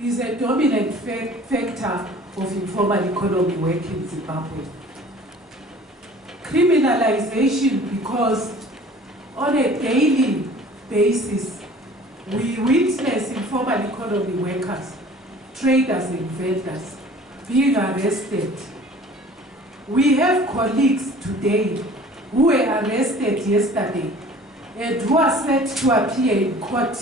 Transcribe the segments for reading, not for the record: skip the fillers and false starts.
is a dominant factor of informal economy work in Zimbabwe. Criminalization, because on a daily basis, we witness informal economy workers, traders and vendors being arrested. We have colleagues today who were arrested yesterday and who are set to appear in court.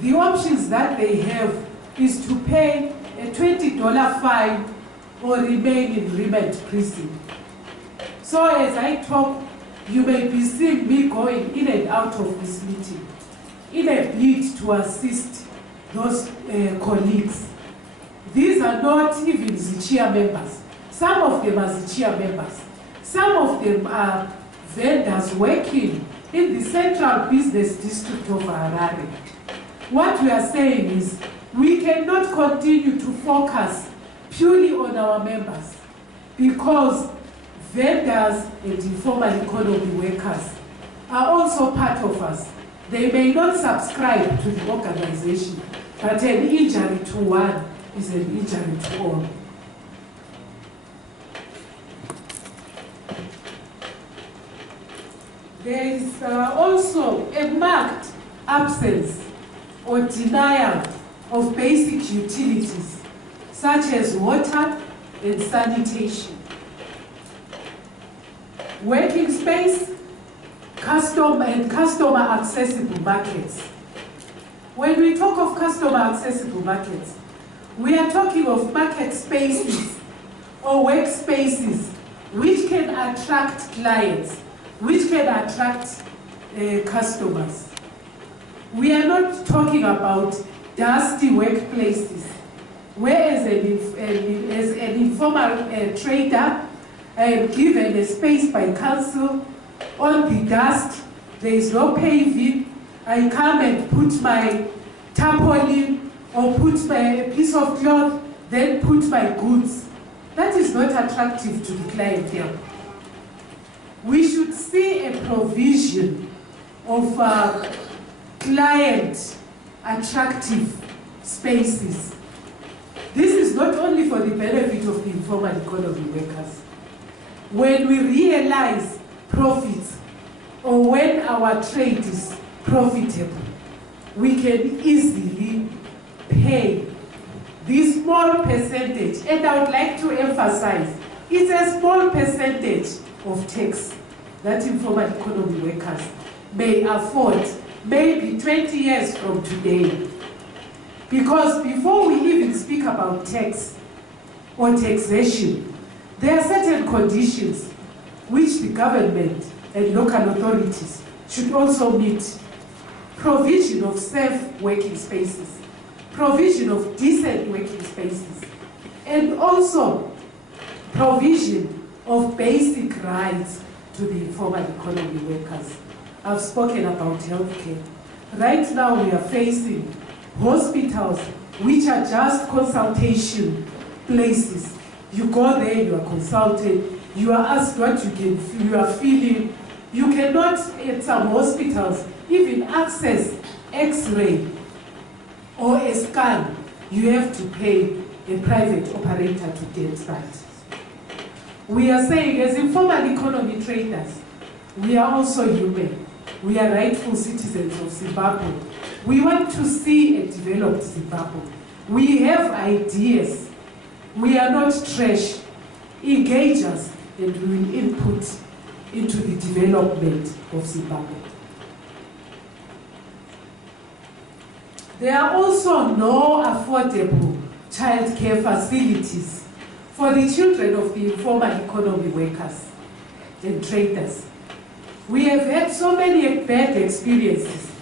The options that they have is to pay a $20 fine or remain in remand prison. So as I talk, you may be seeing me going in and out of this meeting in a bid to assist those colleagues. These are not even Zciea members. Some of them are Zciea members. Some of them are vendors working in the central business district of HARARE. What we are saying is we cannot continue to focus purely on our members, because vendors and informal economy workers are also part of us. They may not subscribe to the organization, but an injury to one is an injury to all. There is also a marked absence or denial of basic utilities, such as water and sanitation, working space, customer accessible markets. When we talk of customer accessible markets, we are talking of market spaces or workspaces which can attract clients, which can attract customers. We are not talking about dusty workplaces, whereas as an informal trader, I am given a space by council. On the dust, there is no paving. I come and put my tarpaulin or put a piece of cloth, then put my goods. That is not attractive to the clientele. We should see a provision of client attractive spaces. This is not only for the benefit of the informal economy workers. When we realize profits, or when our trade is profitable, we can easily pay this small percentage, and I would like to emphasize, it's a small percentage of tax that informal economy workers may afford, maybe 20 years from today. Because before we even speak about tax or taxation, there are certain conditions which the government and local authorities should also meet. Provision of safe working spaces, provision of decent working spaces, and also provision of basic rights to the informal economy workers. I've spoken about healthcare. Right now we are facing hospitals which are just consultation places. You go there, you are consulted, you are asked what you are feeling. You cannot, at some hospitals, even access X-ray or a scan. You have to pay a private operator to get that. We are saying, as informal economy traders, we are also human. We are rightful citizens of Zimbabwe. We want to see a developed Zimbabwe. We have ideas. We are not trash. Engage us and we will input into the development of Zimbabwe. There are also no affordable childcare facilities for the children of the informal economy workers and traders. We have had so many bad experiences.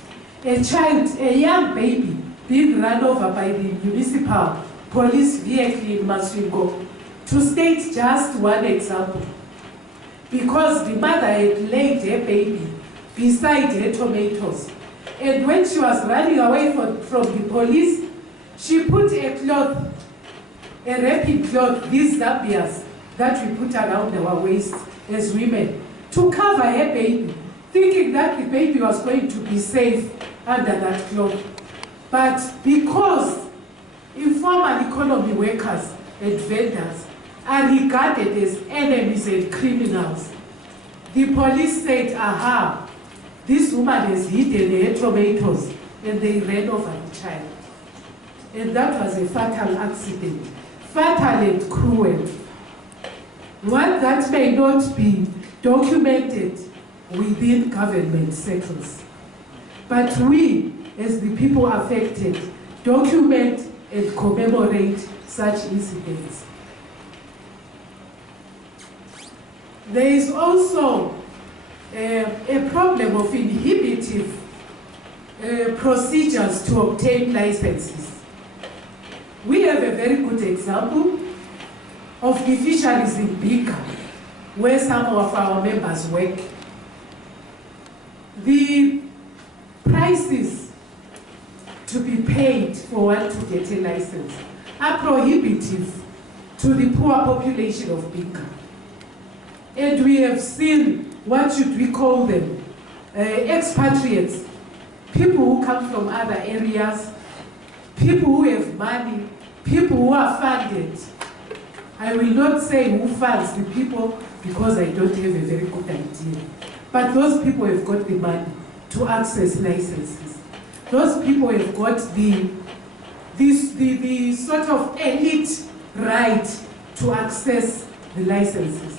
A young baby being run over by the municipal police vehicle in Masvingo, to state just one example, because the mother had laid her baby beside her tomatoes, and when she was running away from the police, she put a cloth, a wrapping cloth, these zapias that we put around our waist as women, to cover her baby, thinking that the baby was going to be safe under that cloth. But because informal economy workers and vendors are regarded as enemies and criminals, the police said, aha, this woman has hidden her tomatoes, and they ran over the child. And that was a fatal accident, fatal and cruel. One that may not be documented within government circles. But we, as the people affected, document and commemorate such incidents. There is also a problem of inhibitive procedures to obtain licenses. We have a very good example of the fisheries in Bika, where some of our members work. The prices to be paid for one to get a license are prohibitive to the poor population of Bika. And we have seen, what should we call them, expatriates, people who come from other areas, people who have money, people who are funded. I will not say who funds the people because I don't have a very good idea. But those people have got the money to access licenses. Those people have got the sort of elite right to access the licenses,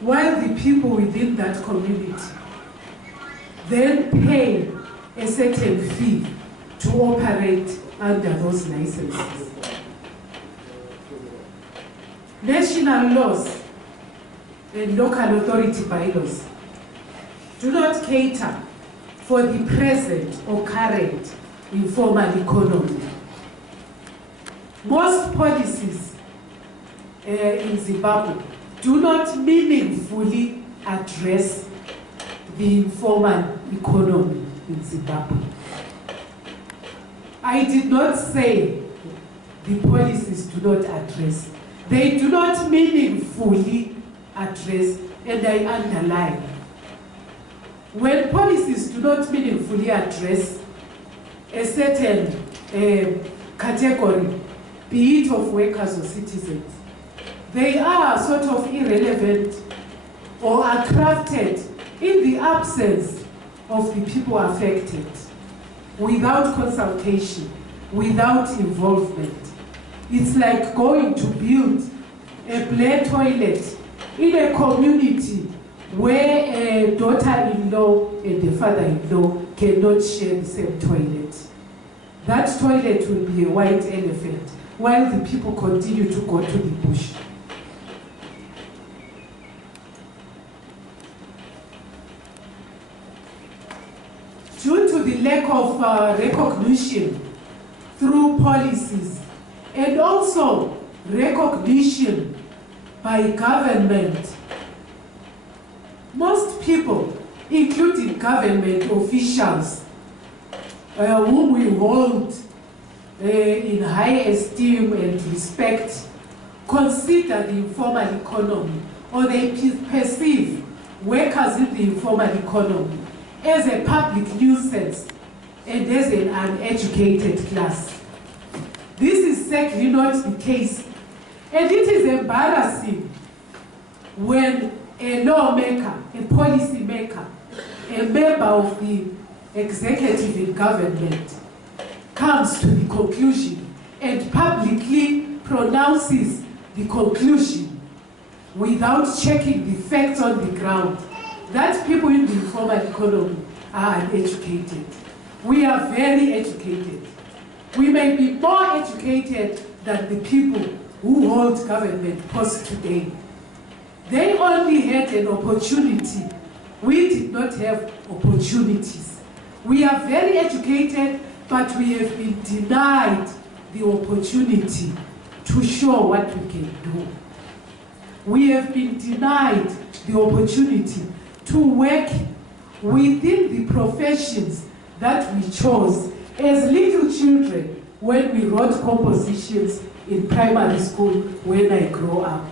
while the people within that community then pay a certain fee to operate under those licenses. National laws and local authority bylaws do not cater for the present or current informal economy. Most policies in Zimbabwe do not meaningfully address the informal economy in Zimbabwe. I did not say the policies do not address. They do not meaningfully address, and I underline. When policies do not meaningfully address a certain category, be it of workers or citizens, they are sort of irrelevant or are crafted in the absence of the people affected, without consultation, without involvement. It's like going to build a Blair toilet in a community where a daughter-in-law and a father-in-law cannot share the same toilet. That toilet will be a white elephant while the people continue to go to the bush. Due to the lack of recognition through policies and also recognition by government, most people, including government officials, whom we hold in high esteem and respect, consider the informal economy, or they perceive workers in the informal economy as a public nuisance and as an uneducated class. This is certainly not the case, and it is embarrassing when a lawmaker, a policy maker, a member of the executive in government comes to the conclusion and publicly pronounces the conclusion without checking the facts on the ground that people in the informal economy are uneducated. We are very educated. We may be more educated than the people who hold government posts today. They only had an opportunity. We did not have opportunities. We are very educated, but we have been denied the opportunity to show what we can do. We have been denied the opportunity to work within the professions that we chose as little children when we wrote compositions in primary school when I grew up.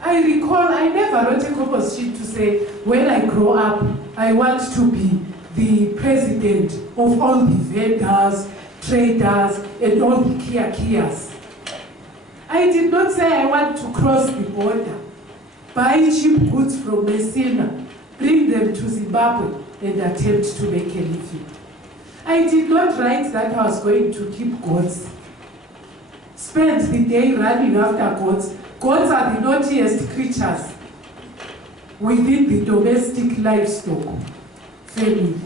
I recall I never wrote a composition to say, when I grow up, I want to be the president of all the vendors, traders, and all the kiakias. I did not say I want to cross the border, buy cheap goods from Messina, bring them to Zimbabwe, and attempt to make a living. I did not write that I was going to keep goats, spend the day running after goats. Goats are the naughtiest creatures within the domestic livestock family.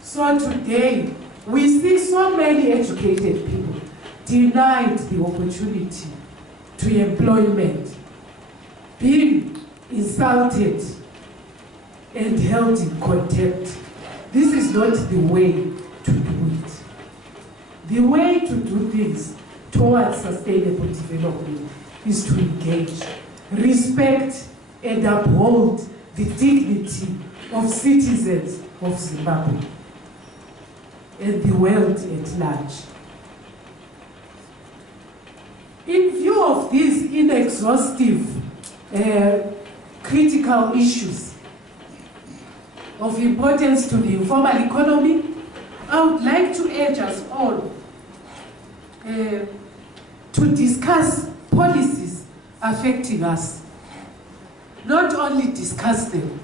So today, we see so many educated people denied the opportunity to employment, being insulted and held in contempt. This is not the way to do it. The way to do things towards sustainable development is to engage, respect, and uphold the dignity of citizens of Zimbabwe and the world at large. In view of these inexhaustive critical issues of importance to the informal economy, I would like to urge us all to discuss policies affecting us. Not only discuss them,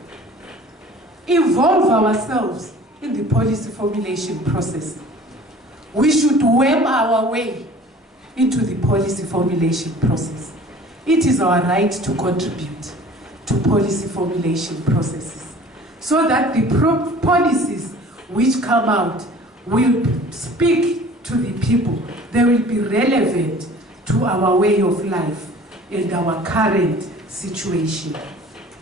involve ourselves in the policy formulation process. We should worm our way into the policy formulation process. It is our right to contribute to policy formulation processes so that the policies which come out will speak to the people. They will be relevant to our way of life and our current situation.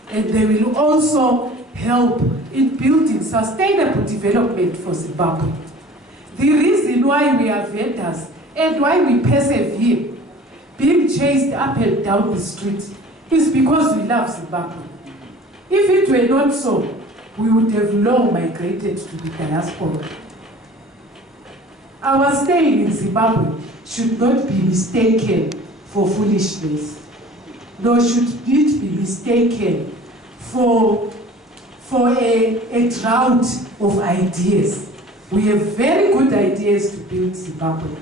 And they will also help in building sustainable development for Zimbabwe. The reason why we are vendors and why we persevere, being chased up and down the street, is because we love Zimbabwe. If it were not so, we would have long migrated to the diaspora. Our stay in Zimbabwe should not be mistaken for foolishness, nor should it be mistaken for a drought of ideas. We have very good ideas to build Zimbabwe.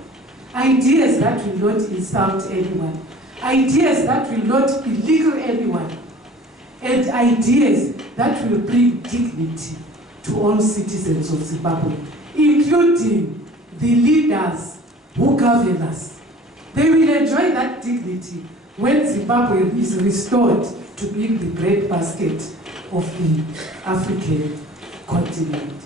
Ideas that will not insult anyone. Ideas that will not belittle anyone. And ideas that will bring dignity to all citizens of Zimbabwe, including the leaders who govern us. They will enjoy that dignity when Zimbabwe is restored to being the breadbasket of the African continent.